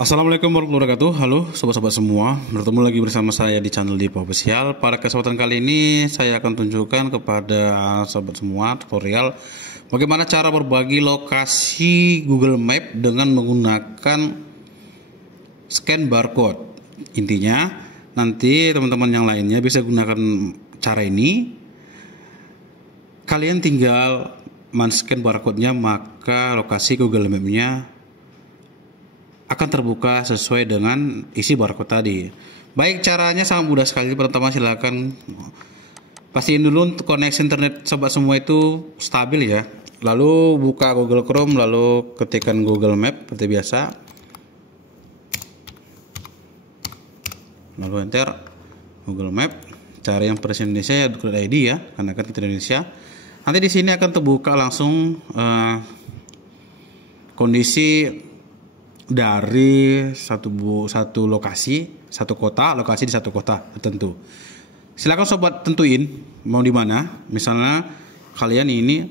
Assalamualaikum warahmatullahi wabarakatuh. Halo sobat-sobat semua, bertemu lagi bersama saya di channel Dipa Official. Pada kesempatan kali ini saya akan tunjukkan kepada sobat semua tutorial bagaimana cara berbagi lokasi Google Map dengan menggunakan scan barcode. Intinya nanti teman-teman yang lainnya bisa gunakan cara ini. Kalian tinggal men-scan barcode-nya, maka lokasi Google Map-nya akan terbuka sesuai dengan isi barcode tadi. Baik, caranya sangat mudah sekali. Pertama silakan pastiin dulu untuk koneksi internet sobat semua itu stabil ya. Lalu buka Google Chrome, lalu ketikkan Google Map seperti biasa. Lalu enter Google Map. Cari yang versi Indonesia ya, .id ya, karena kan kita Indonesia. Nanti di sini akan terbuka langsung kondisi dari satu lokasi, satu kota, lokasi di satu kota tertentu. Silakan sobat tentuin mau di mana. Misalnya kalian ini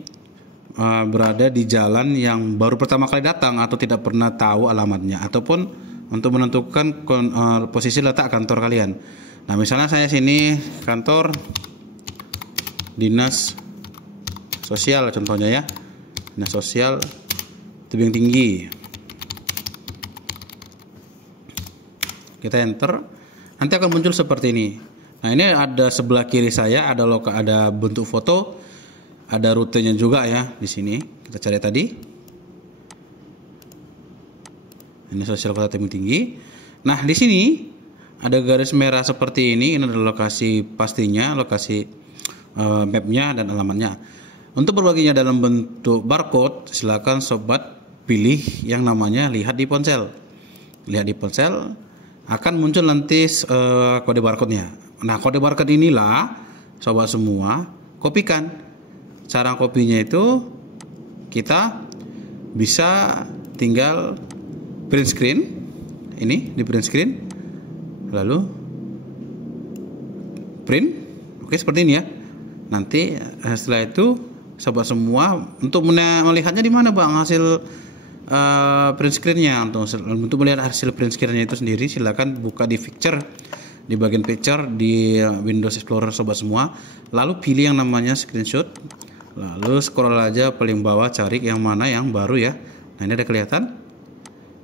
berada di jalan yang baru pertama kali datang atau tidak pernah tahu alamatnya, ataupun untuk menentukan posisi letak kantor kalian. Nah, misalnya saya sini kantor Dinas Sosial contohnya ya. Dinas Sosial Tebing Tinggi. Kita enter, nanti akan muncul seperti ini. Nah, ini ada sebelah kiri saya ada bentuk foto, ada rutenya juga ya di sini. Kita cari tadi. Ini Sosial Kota Tebing Tinggi. Nah, di sini ada garis merah seperti ini. Ini adalah lokasi pastinya, lokasi mapnya dan alamatnya. Untuk berbaginya dalam bentuk barcode, silakan sobat pilih yang namanya lihat di ponsel. Lihat di ponsel akan muncul nanti kode barcode-nya. Nah, kode barcode inilah sobat semua kopikan. Cara kopinya itu kita bisa tinggal print screen. Ini di print screen. Lalu print. Oke, seperti ini ya. Nanti setelah itu sobat semua untuk melihatnya di mana Bang hasil print screen-nya. Untuk melihat hasil print screen-nya itu sendiri, silakan buka di picture, di bagian picture di Windows Explorer sobat semua, lalu pilih yang namanya screenshot, lalu scroll aja paling bawah, cari yang mana yang baru ya. Nah, ini ada kelihatan.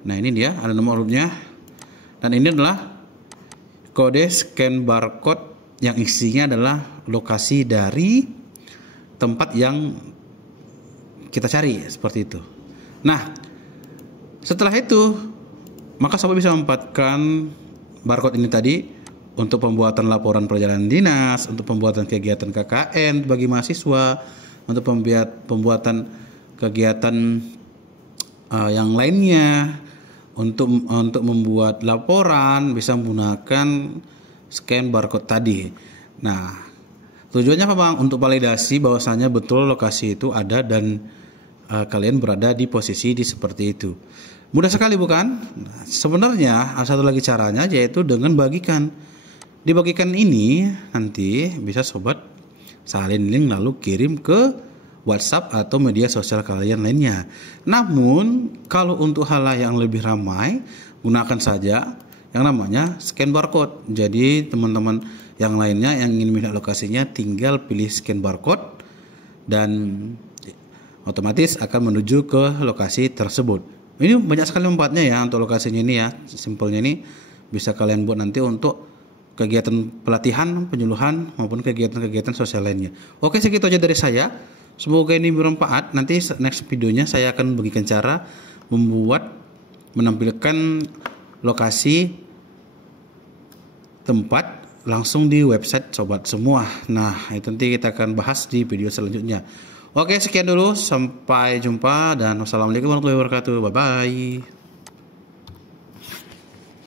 Nah, ini dia, ada nomor urutnya, dan ini adalah kode scan barcode yang isinya adalah lokasi dari tempat yang kita cari, seperti itu. Nah, setelah itu, maka sobat bisa memanfaatkan barcode ini tadi untuk pembuatan laporan perjalanan dinas, untuk pembuatan kegiatan KKN bagi mahasiswa, untuk pembuatan kegiatan yang lainnya, untuk membuat laporan bisa menggunakan scan barcode tadi. Nah, tujuannya apa Bang? Untuk validasi bahwasanya betul lokasi itu ada dan kalian berada di posisi seperti itu. Mudah sekali bukan? Nah, sebenarnya ada satu lagi caranya, yaitu dengan bagikan. Dibagikan ini nanti bisa sobat salin link lalu kirim ke WhatsApp atau media sosial kalian lainnya. Namun kalau untuk hal yang lebih ramai, gunakan saja yang namanya scan barcode. Jadi teman-teman yang lainnya yang ingin melihat lokasinya tinggal pilih scan barcode dan otomatis akan menuju ke lokasi tersebut. Ini banyak sekali manfaatnya ya untuk lokasinya ini ya. Simpelnya ini bisa kalian buat nanti untuk kegiatan pelatihan, penyuluhan maupun kegiatan-kegiatan sosial lainnya. Oke, segitu aja dari saya. Semoga ini bermanfaat. Nanti next videonya saya akan bagikan cara menampilkan lokasi tempat langsung di website sobat semua. Nah, itu nanti kita akan bahas di video selanjutnya. Oke, sekian dulu. Sampai jumpa dan wassalamualaikum warahmatullahi wabarakatuh. Bye-bye.